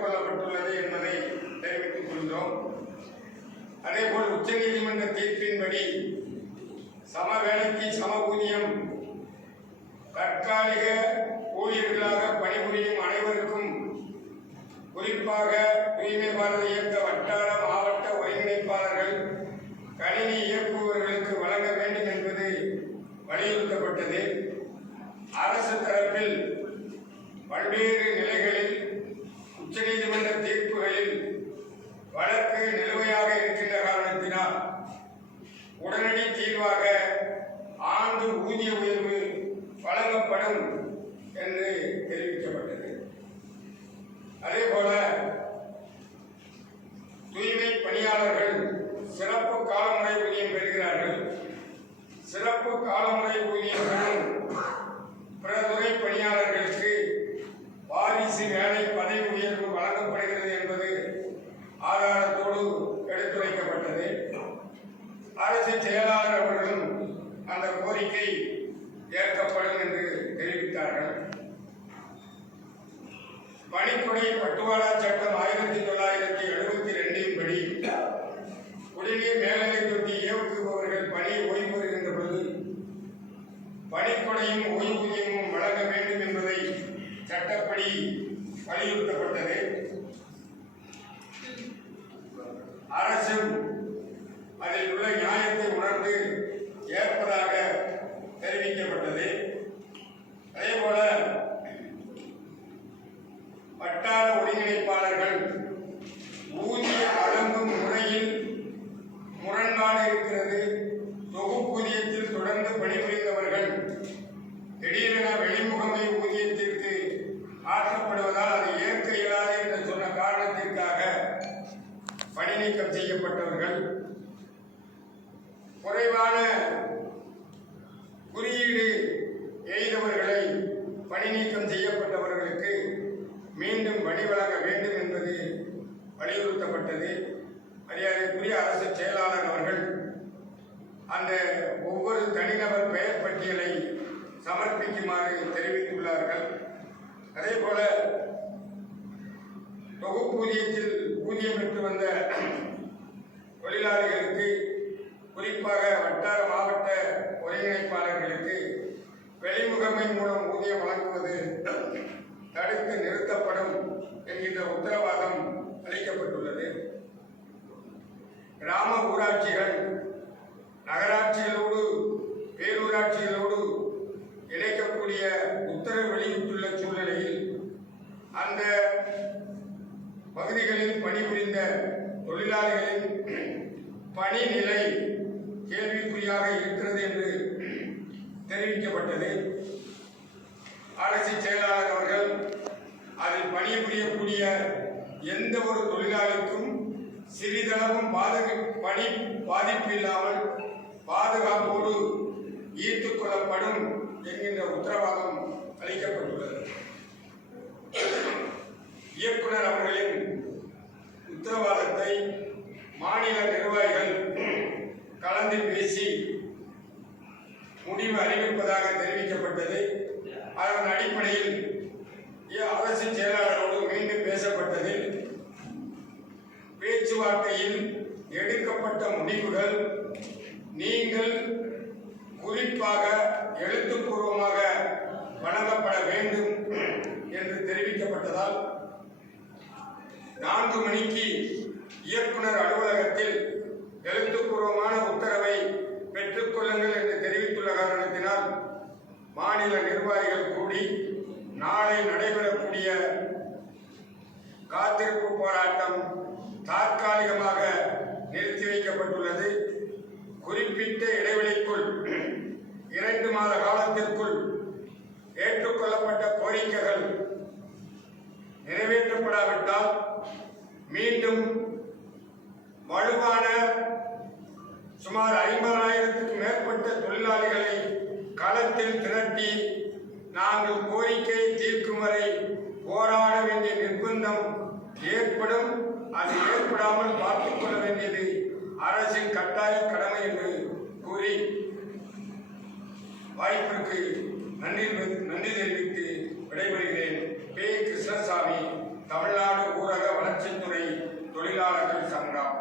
மேற்கொள்ளப்பட்டுள்ளது என்பதை தெரிவித்துக் கொள்கிறோம். அதேபோல் உச்சநீதிமன்ற தீர்ப்பின்படி சம வேலைக்கு சம ஊதியம், தற்காலிக ஊழியர்களாக பணிபுரியும் அனைவருக்கும், குறிப்பாக தூய்மை பாரத இயக்க வட்டார மாவட்ட ஒருங்கிணைப்பாளர்கள், கணினி இயக்குபவர்களுக்கு வழங்க வேண்டும் என்பது வலியுறுத்தப்பட்டது. அரசு தரப்பில் பல்வேறு நிலைகளில் உச்சநீதிமன்ற தீர்ப்புகளில் வழக்கு நிலுவையாக இருக்கின்ற காரணத்தினால் உடனடி தீர்வாக ஆண்டு ஊதிய உயர்வு வழங்கப்படும் என்று தெரிவிக்கப்பட்டது. அதேபோல தூய்மை பணியாளர்கள் சிறப்பு காலமுறை ஊதியம் பெறுகிறார்கள். சிறப்பு காலமுறை ஊதியம் பெறும் பிற துறை பணியாளர்களுக்கு வாரிசு வேலை பதவி உயர்வு வழங்கப்படுகிறது என்பது ஆதாரத்தோடு எடுத்துரைக்கப்பட்டது. அரசு செயலாளர் அவர்களும் அந்த கோரிக்கை ஏற்கப்படும் என்று தெரிவித்தார்கள். பணிக்கொடை பட்டுவாடா சட்டம் 1972 படி குடிநீர் மேல்நிலை தொட்டி இயக்குபவர்கள் பணி ஓய்வு பெறுகின்ற பொழுது பணிக்கொடையும் ஓய்வூதியமும் வழங்க வேண்டும் என்பதை சட்டப்படி வலியுறுத்தப்பட்டது. அரசு அதில் உள்ள நியாயத்தை உணர்ந்து ஏற்பதாக தெரிவிக்கப்பட்டது. அதேபோல வட்டார ஒருங்கிணைப்பாளர்கள் ஊதிய வழங்கும் முறையில் முரண்பாடு இருக்கிறது. தொகுப்பூதியத்தில் தொடர்ந்து பணிபுரிந்தவர்கள் திடீரென வெளிமுகமை ஊதியத்திற்கு மாற்றப்படுவதால் அது ஏற்க இயலாது என்று சொன்ன காரணத்திற்காக பணி நீக்கம் செய்யப்பட்டவர்கள், குறைவான குறியீடு எய்தவர்களை பணி நீக்கம் செய்யப்பட்டவர்களுக்கு மீண்டும் பணி வழங்க வேண்டும் என்பது வலியுறுத்தப்பட்டது. மரியாதைக்குரிய அரசு செயலாளர் அவர்கள் அந்த ஒவ்வொரு தனிநபர் பெயர் பட்டியலை சமர்ப்பிக்குமாறு தெரிவித்துள்ளார்கள். அதேபோல தொகுப்பூதியத்தில் ஊதியம் பெற்று வந்த தொழிலாளிகளுக்கு, குறிப்பாக வட்டார மாவட்ட ஒருங்கிணைப்பாளர்களுக்கு வெளிமுகமை மூலம் ஊதியம் வழங்குவது தடுத்து நிறுத்தப்படும் என்கின்ற உத்தரவாதம் அளிக்கப்பட்டுள்ளது. கிராம ஊராட்சிகள் நகராட்சிகளோடு பேரூராட்சிகளோடு இணைக்கக்கூடிய உத்தரவு வெளியிட்டுள்ள சூழ்நிலையில் அந்த பகுதிகளில் பணிபுரிந்த தொழிலாளிகளின் பணி நிலை கேள்விக்குறியாக இருக்கிறது என்று தெரிவிக்கப்பட்டது. அரசு செயலாளர் அவர்கள் அதில் பணிபுரியக்கூடிய எந்த ஒரு தொழிலாளிக்கும் சிறிதளவும் பணி பாதிப்பு இல்லாமல் பாதுகாப்போடு ஈர்த்துக் கொள்ளப்படும் என்கின்ற உத்தரவாதம் அளிக்கப்பட்டுள்ளது. இயக்குனர் அவர்களின் உத்தரவாதத்தை மாநில நிர்வாகிகள் கலந்து பேசி முடிவு அறிவிப்பதாக தெரிவிக்கப்பட்டது. அதன் அடிப்படையில் அரசு செயலாளரோடு மீண்டும் பேசப்பட்டதில் பேச்சுவார்த்தையில் எடுக்கப்பட்ட முடிவுகள் நீங்கள் குறிப்பாக எழுத்துப்பூர்வமாக வழங்கப்பட வேண்டும் என்று தெரிவிக்கப்பட்டதால் 4 மணிக்கு இயக்குனர் அலுவலகத்தில் எழுத்துப்பூர்வமான உத்தரவை பெற்றுக் கொள்ளுங்கள் என்று தெரிவித்துள்ள காரணத்தினால் மாநில நிர்வாகிகள் கூடி நாளை நடைபெறக்கூடிய காத்திருப்பு போராட்டம் தற்காலிகமாக நிறுத்தி வைக்கப்பட்டுள்ளது. குறிப்பிட்ட இடைவெளிக்குள் 2 மாத காலத்திற்குள் ஏற்றுக்கொள்ளப்பட்ட கோரிக்கைகள் நிறைவேற்றப்படாவிட்டால் மீண்டும் வலுவான சுமார் 50,000க்கும் மேற்பட்ட தொழிலாளிகளை களத்தில் திரட்டி நாங்கள் கோரிக்கையை தீர்க்கும் வரை போராட வேண்டிய நிர்பந்தம் ஏற்படும். அது ஏற்படாமல் பார்த்துக் கொள்ள வேண்டியது அரசின் கட்டாய கடமை என்று கூறி வாய்ப்பிற்கு நன்றி தெரிவித்து விடைபெறுகிறேன். பே. கிருஷ்ணசாமி, தமிழ்நாடு ஊரக வளர்ச்சித்துறை தொழிலாளர்கள் சங்கம்.